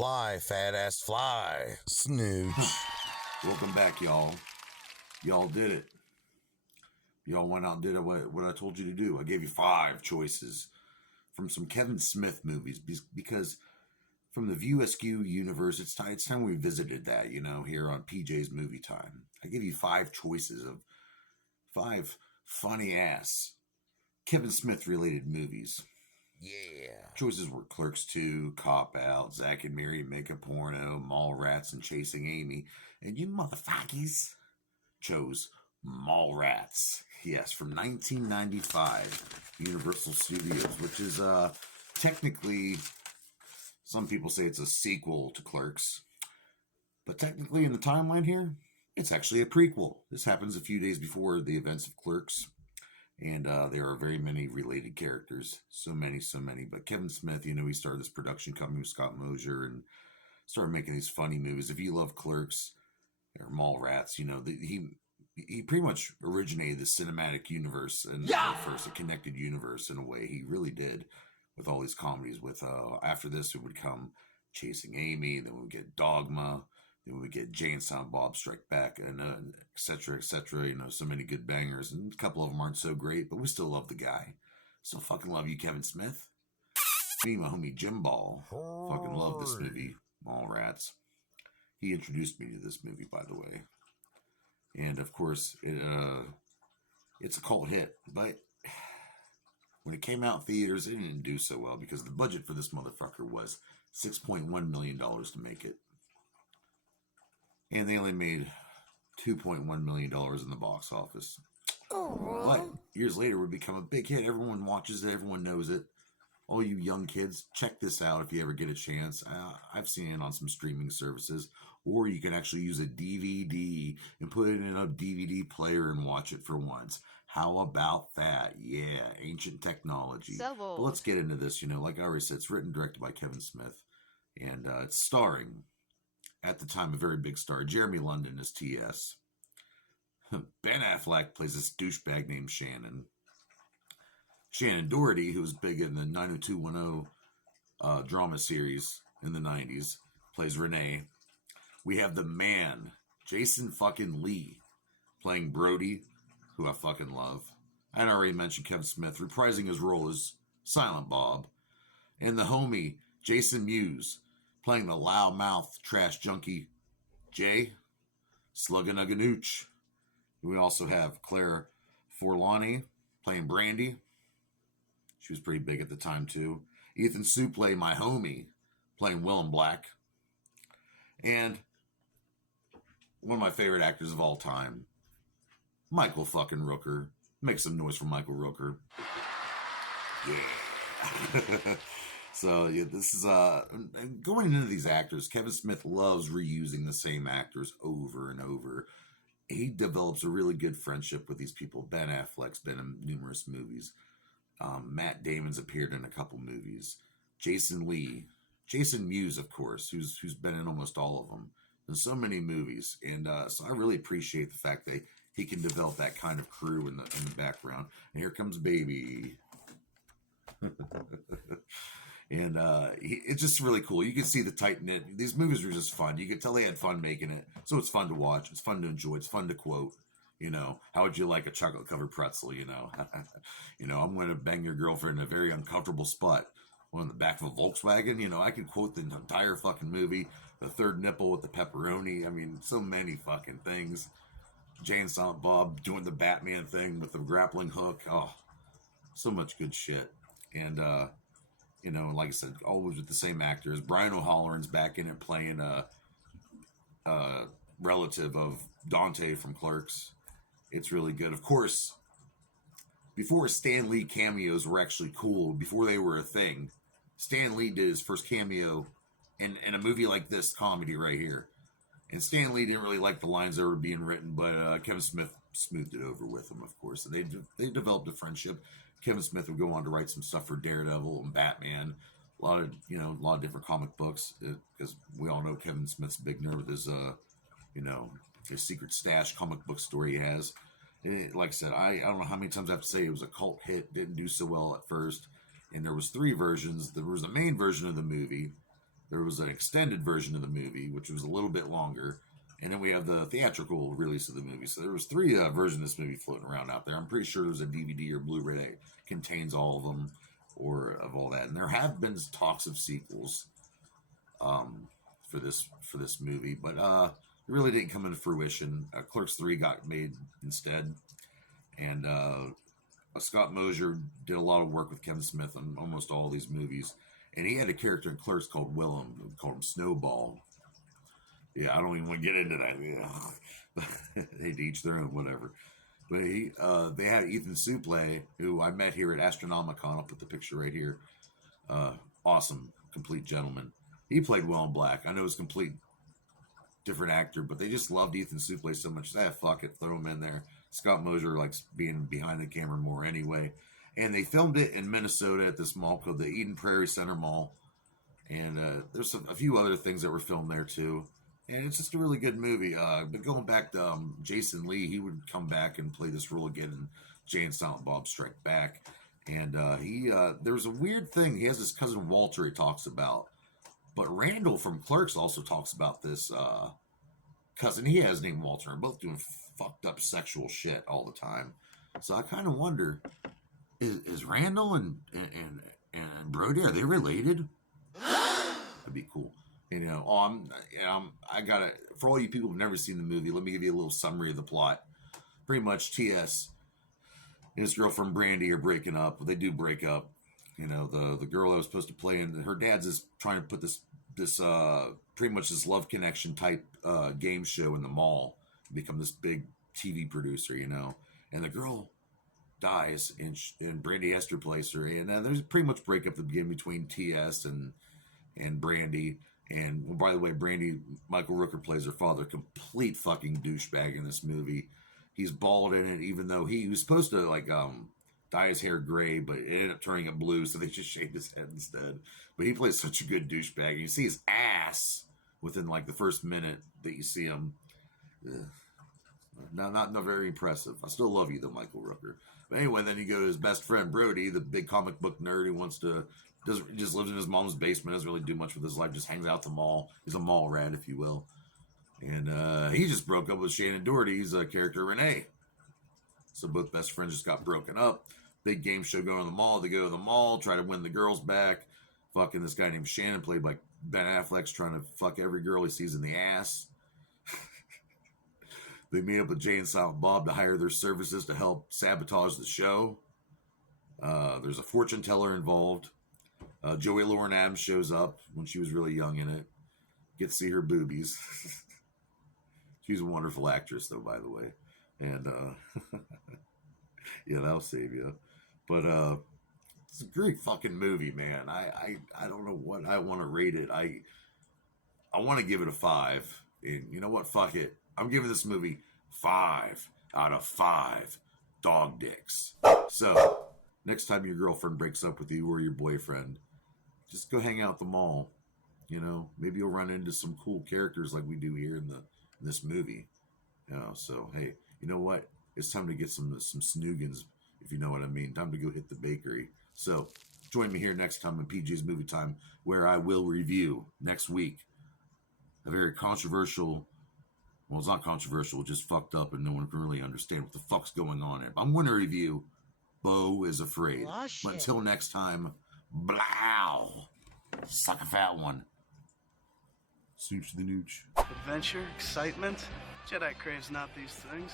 Fly, fat ass, fly. Snooch. Welcome back, y'all. Y'all did it. Y'all went out and did what I told you to do. I gave you 5 choices from some Kevin Smith movies because from the View Askew universe, it's time we visited that, here on PJ's Movie Time. I gave you 5 choices of 5 funny ass Kevin Smith related movies. Yeah. Choices were Clerks 2, Cop Out, Zack and Mary Make a Porno, Mallrats, and Chasing Amy. And you motherfuckers chose Mallrats. Yes, from 1995, Universal Studios, which is technically, some people say it's a sequel to Clerks. But technically in the timeline here, it's actually a prequel. This happens a few days before the events of Clerks. And there are very many related characters. So many. But Kevin Smith, he started this production company with Scott Mosier and started making these funny movies. If you love Clerks or Mallrats, he pretty much originated the cinematic universe and first a connected universe in a way. He really did with all these comedies. With after this, it would come Chasing Amy, then we would get Dogma. Then we get Jay and Silent Bob Strike Back, and et cetera, et cetera. So many good bangers. And a couple of them aren't so great, but we still love the guy. Still fucking love you, Kevin Smith. Me and my homie Jim Ball fucking love this movie, Mallrats. He introduced me to this movie, by the way. And, of course, it's a cult hit. But when it came out in theaters, it didn't do so well because the budget for this motherfucker was $6.1 million to make it. And they only made $2.1 million in the box office. But years later, it would become a big hit. Everyone watches it. Everyone knows it. All you young kids, check this out if you ever get a chance. I've seen it on some streaming services. Or you can actually use a DVD and put it in a DVD player and watch it for once. How about that? Yeah, ancient technology. But let's get into this. Like I already said, it's written and directed by Kevin Smith. And it's starring, at the time, a very big star, Jeremy London as T.S. Ben Affleck plays this douchebag named Shannon. Shannon Doherty, who was big in the 90210 drama series in the 90s, plays Renee. We have the man, Jason fucking Lee, playing Brody, who I fucking love. I had already mentioned Kevin Smith reprising his role as Silent Bob. And the homie, Jason Mewes, playing the loudmouth trash junkie Jay, Slugganugganooch. We also have Claire Forlani playing Brandy. She was pretty big at the time too. Ethan Suplee, my homie, playing Willem Black. And one of my favorite actors of all time, Michael fucking Rooker. Make some noise for Michael Rooker. Yeah. So yeah, this is going into these actors. Kevin Smith loves reusing the same actors over and over. He develops a really good friendship with these people. Ben Affleck's been in numerous movies. Matt Damon's appeared in a couple movies. Jason Mewes, of course, who's been in almost all of them. In so many movies, and so I really appreciate the fact that he can develop that kind of crew in the background. And here comes Baby. And it's just really cool. You can see the tight knit. These movies were just fun. You could tell they had fun making it. So it's fun to watch. It's fun to enjoy. It's fun to quote. How would you like a chocolate covered pretzel? I'm going to bang your girlfriend in a very uncomfortable spot. On the back of a Volkswagen. I could quote the entire fucking movie. The third nipple with the pepperoni. I mean, so many fucking things. Jay and Silent Bob doing the Batman thing with the grappling hook. Oh, so much good shit. And, like I said, always with the same actors. Brian O'Halloran's back in it playing a relative of Dante from Clerks. It's really good. Of course, before Stan Lee cameos were actually cool, before they were a thing, Stan Lee did his first cameo in a movie like this comedy right here. And Stan Lee didn't really like the lines that were being written, but Kevin Smith smoothed it over with him, of course. And they developed a friendship. Kevin Smith would go on to write some stuff for Daredevil and Batman, a lot of different comic books, because we all know Kevin Smith's big nerd with his his secret stash comic book store he has. And like I said, I don't know how many times I have to say it was a cult hit, didn't do so well at first. And there was 3 versions. There was the main version of the movie, There was an extended version of the movie, which was a little bit longer, and then we have the theatrical release of the movie. So there was three versions of this movie floating around out there. I'm pretty sure there's a DVD or Blu-ray that contains all of them, or of all that. And there have been talks of sequels for this movie, but it really didn't come into fruition. Clerks 3 got made instead, and Scott Mosier did a lot of work with Kevin Smith on almost all these movies, and he had a character in Clerks called Willem, called him Snowball. Yeah, I don't even want to get into that. Yeah. They each their own, whatever. But they had Ethan Suplee, who I met here at Astronomicon. I'll put the picture right here. Awesome, complete gentleman. He played Willem Black. I know it's complete different actor, but they just loved Ethan Suplee so much. Fuck it, throw him in there. Scott Mosier likes being behind the camera more anyway. And they filmed it in Minnesota at this mall called the Eden Prairie Center Mall. And there's a few other things that were filmed there too. And it's just a really good movie. But going back to Jason Lee, he would come back and play this role again in Jay and Silent Bob Strike Back. And there was a weird thing. He has this cousin Walter he talks about. But Randall from Clerks also talks about this cousin he has named Walter. And both doing fucked up sexual shit all the time. So I kind of wonder, is Randall and Brody, are they related? That'd be cool. You know, I gotta, for all you people who've never seen the movie, let me give you a little summary of the plot. Pretty much T.S. and his girlfriend Brandy are breaking up. They do break up. You know, the girl that was supposed to play, and her dad's is trying to put this pretty much this love connection type game show in the mall, become this big TV producer, you know. And the girl dies, and Brandy has to replace her. And there's pretty much breakup at the beginning between T.S. and Brandy. And by the way, Brandy, Michael Rooker plays her father, complete fucking douchebag in this movie. He's bald in it, even though he was supposed to dye his hair gray, but it ended up turning it blue, so they just shaved his head instead. But he plays such a good douchebag. And you see his ass within the first minute that you see him. Not very impressive. I still love you though, Michael Rooker. But anyway, then you go to his best friend Brody, the big comic book nerd who just lives in his mom's basement, doesn't really do much with his life, just hangs out at the mall. He's a mall rat, if you will. And he just broke up with Shannon Doherty's character Renee. So both best friends just got broken up. Big game show going to the mall. They go to the mall, try to win the girls back. Fucking this guy named Shannon, played by Ben Affleck's trying to fuck every girl he sees in the ass. They meet up with Jay and Silent Bob to hire their services to help sabotage the show. There's a fortune teller involved. Joey Lauren Adams shows up when she was really young in it. Get to see her boobies. She's a wonderful actress, though, by the way. And, yeah, that'll save you. But, it's a great fucking movie, man. I don't know what I want to rate it. I want to give it a 5. And you know what? Fuck it. I'm giving this movie 5 out of 5 dog dicks. So, next time your girlfriend breaks up with you or your boyfriend, just go hang out at the mall. You know, maybe you'll run into some cool characters like we do here in this movie. You know, so hey, you know what? It's time to get some snoogans, if you know what I mean. Time to go hit the bakery. So, join me here next time in PJ's Movie Time, where I will review next week a very controversial. Well, it's not controversial, just fucked up, and no one can really understand what the fuck's going on there. But I'm going to review Beau is Afraid. But until next time, blow! Suck a fat one. Snooch the nooch. Adventure, excitement. Jedi craves not these things.